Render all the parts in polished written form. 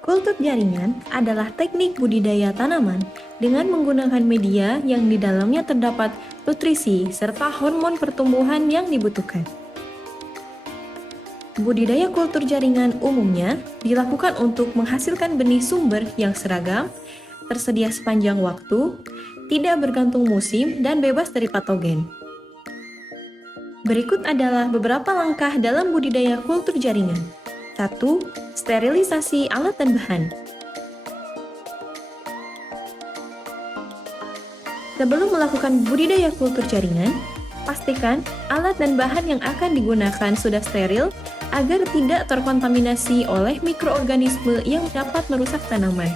Kultur jaringan adalah teknik budidaya tanaman dengan menggunakan media yang di dalamnya terdapat nutrisi serta hormon pertumbuhan yang dibutuhkan. Budidaya kultur jaringan umumnya dilakukan untuk menghasilkan benih sumber yang seragam, tersedia sepanjang waktu, tidak bergantung musim, dan bebas dari patogen. Berikut adalah beberapa langkah dalam budidaya kultur jaringan. 1. Sterilisasi alat dan bahan. Sebelum melakukan budidaya kultur jaringan, pastikan alat dan bahan yang akan digunakan sudah steril agar tidak terkontaminasi oleh mikroorganisme yang dapat merusak tanaman.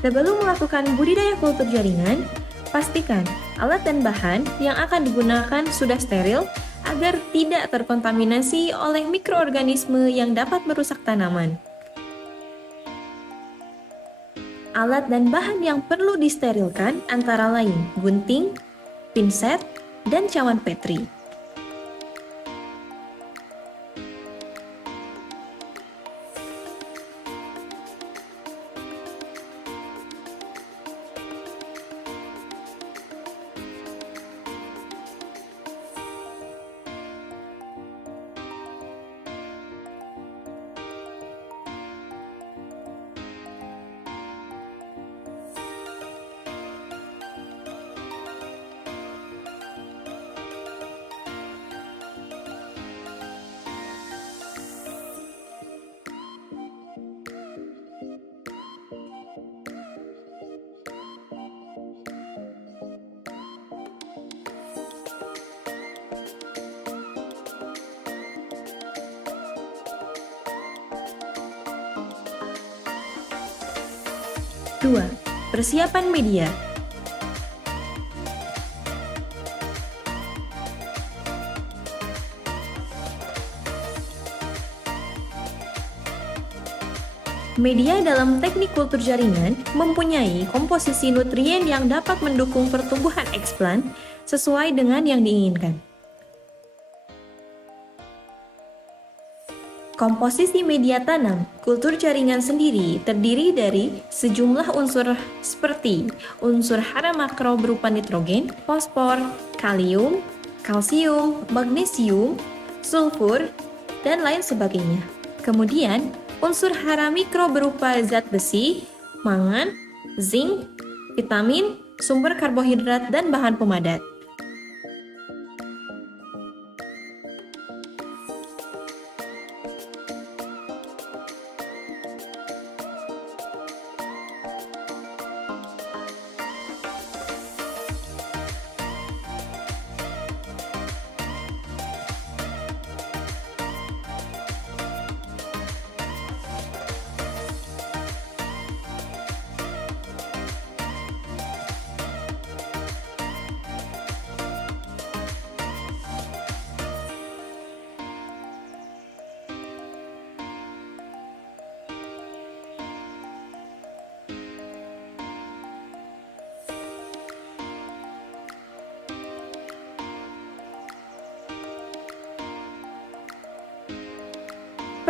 Sebelum melakukan budidaya kultur jaringan, pastikan alat dan bahan yang akan digunakan sudah steril agar tidak terkontaminasi oleh mikroorganisme yang dapat merusak tanaman. Alat dan bahan yang perlu disterilkan antara lain gunting, pinset, dan cawan Petri. Dua, persiapan media. Media dalam teknik kultur jaringan mempunyai komposisi nutrien yang dapat mendukung pertumbuhan eksplan sesuai dengan yang diinginkan. Komposisi media tanam kultur jaringan sendiri terdiri dari sejumlah unsur seperti unsur hara makro berupa nitrogen, fosfor, kalium, kalsium, magnesium, sulfur, dan lain sebagainya. Kemudian, unsur hara mikro berupa zat besi, mangan, zinc, vitamin, sumber karbohidrat, dan bahan pemadat.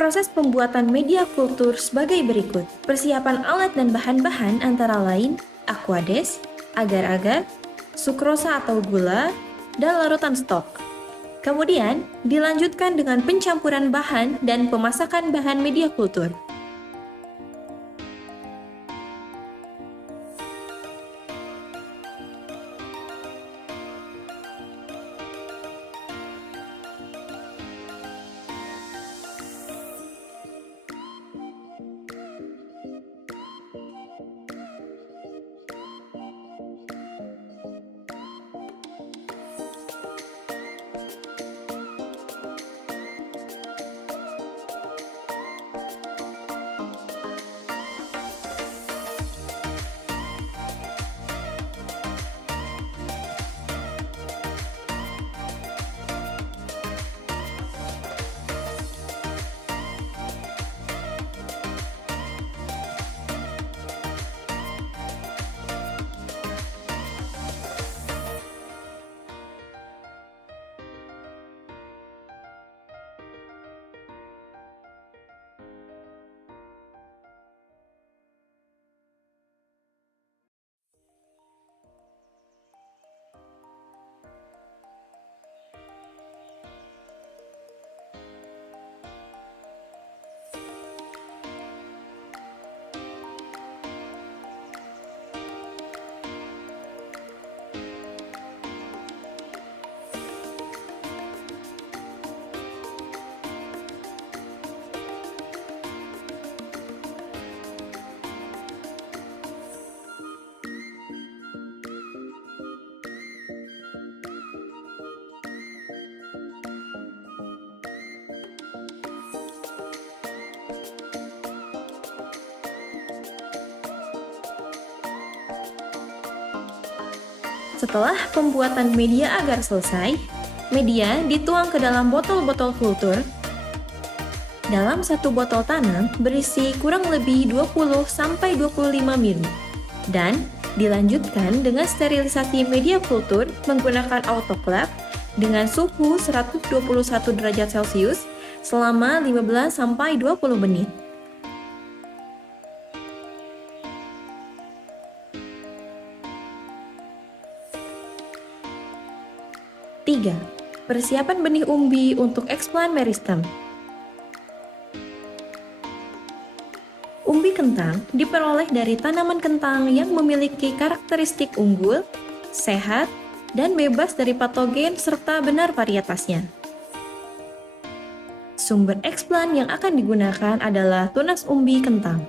Proses pembuatan media kultur sebagai berikut. Persiapan alat dan bahan-bahan antara lain aquades, agar-agar, sukrosa atau gula, dan larutan stok. Kemudian, dilanjutkan dengan pencampuran bahan dan pemasakan bahan media kultur. Setelah pembuatan media agar selesai, media dituang ke dalam botol-botol kultur. Dalam satu botol tanam berisi kurang lebih 20-25 ml dan dilanjutkan dengan sterilisasi media kultur menggunakan autoclave dengan suhu 121 derajat Celcius selama 15-20 menit. Tiga, persiapan benih umbi untuk eksplan meristem. Umbi kentang diperoleh dari tanaman kentang yang memiliki karakteristik unggul, sehat, dan bebas dari patogen serta benar varietasnya. Sumber eksplan yang akan digunakan adalah tunas umbi kentang.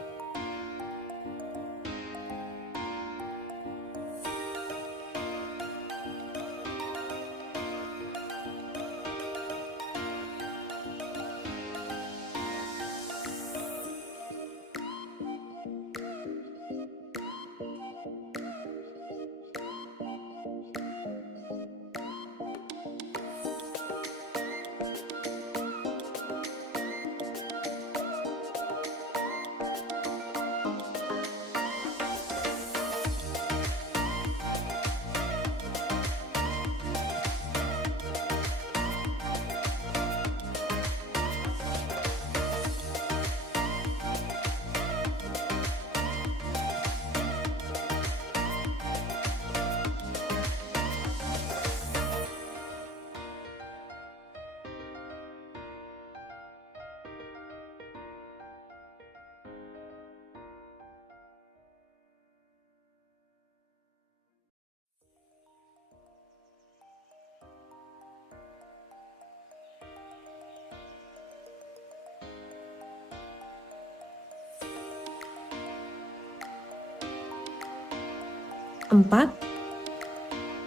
Empat,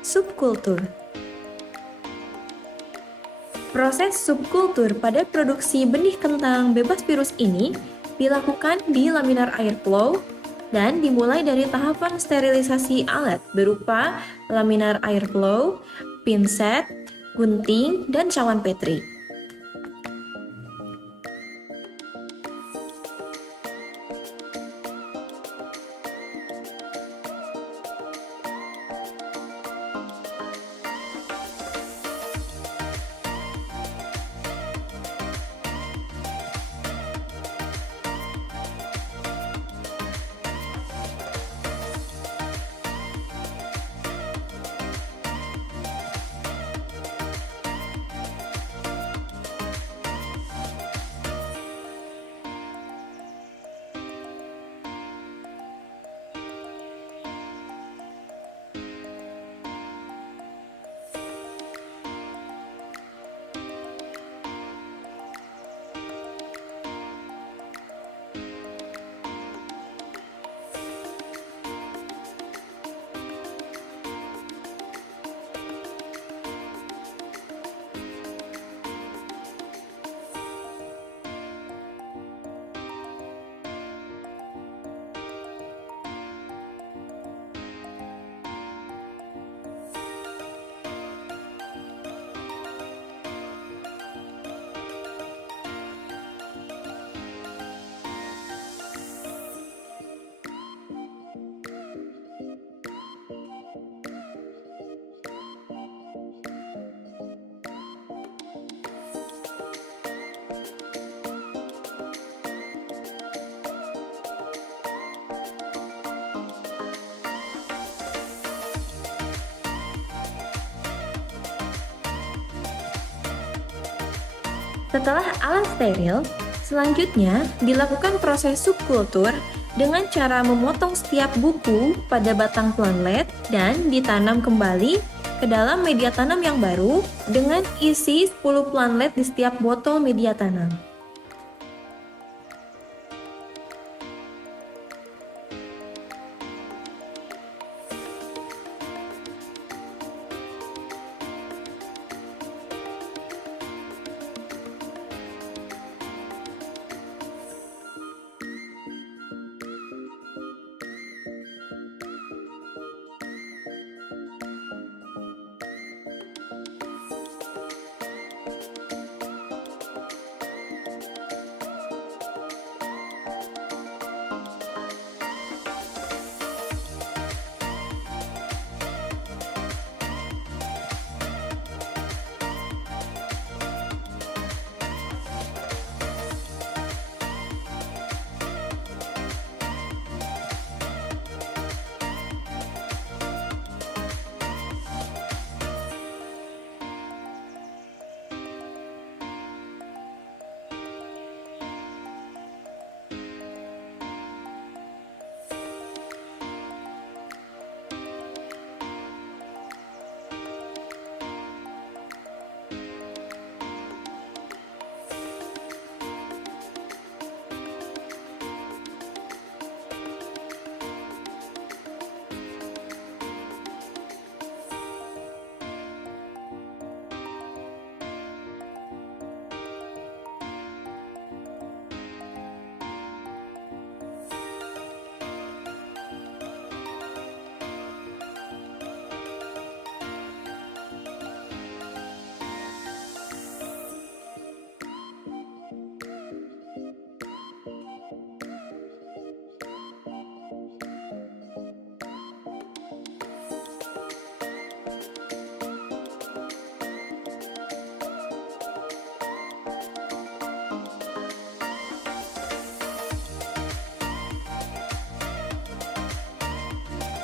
subkultur. Proses subkultur pada produksi benih kentang bebas virus ini dilakukan di laminar airflow dan dimulai dari tahapan sterilisasi alat berupa laminar airflow, pinset, gunting, dan cawan Petri. Setelah alat steril, selanjutnya dilakukan proses subkultur dengan cara memotong setiap buku pada batang planlet dan ditanam kembali ke dalam media tanam yang baru dengan isi 10 planlet di setiap botol media tanam.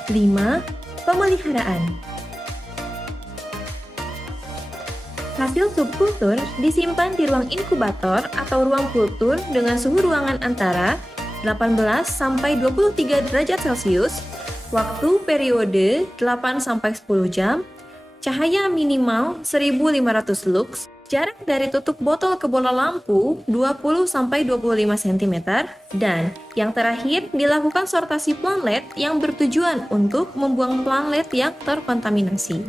5. Pemeliharaan. Hasil subkultur disimpan di ruang inkubator atau ruang kultur dengan suhu ruangan antara 18 sampai 23 derajat Celcius, waktu periode 8 sampai 10 jam, cahaya minimal 1500 lux, jarak dari tutup botol ke bola lampu 20 sampai 25 cm, dan yang terakhir dilakukan sortasi platelet yang bertujuan untuk membuang platelet yang terkontaminasi.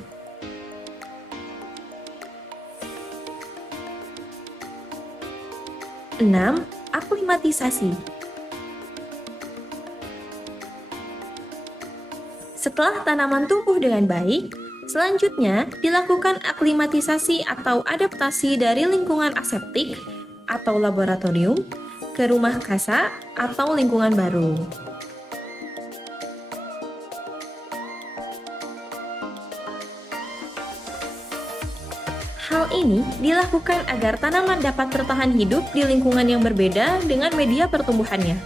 6. Aklimatisasi. Setelah tanaman tumbuh dengan baik, selanjutnya dilakukan aklimatisasi atau adaptasi dari lingkungan aseptik atau laboratorium ke rumah kasa atau lingkungan baru. Hal ini dilakukan agar tanaman dapat bertahan hidup di lingkungan yang berbeda dengan media pertumbuhannya.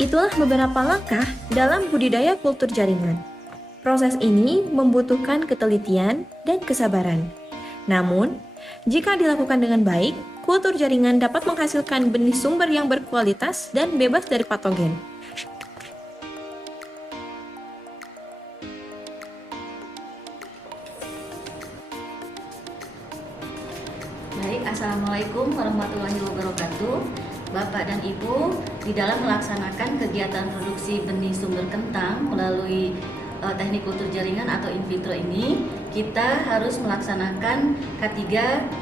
Itulah beberapa langkah dalam budidaya kultur jaringan. Proses ini membutuhkan ketelitian dan kesabaran. Namun, jika dilakukan dengan baik, kultur jaringan dapat menghasilkan benih sumber yang berkualitas dan bebas dari patogen. Baik, Assalamualaikum warahmatullahi wabarakatuh. Bapak dan Ibu, di dalam melaksanakan kegiatan produksi benih sumber kentang melalui teknik kultur jaringan atau in vitro ini, kita harus melaksanakan K3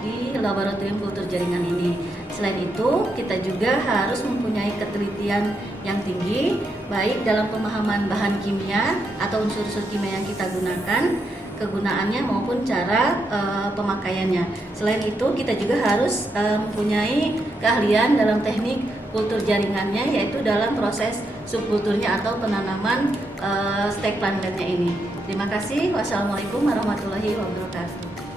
di laboratorium kultur jaringan ini. Selain itu, kita juga harus mempunyai ketelitian yang tinggi, baik dalam pemahaman bahan kimia atau unsur-unsur kimia yang kita gunakan, kegunaannya maupun cara pemakaiannya. Selain itu, kita juga harus mempunyai keahlian dalam teknik kultur jaringannya, yaitu dalam proses subkulturnya atau penanaman stek plantletnya ini. Terima kasih. Wassalamualaikum warahmatullahi wabarakatuh.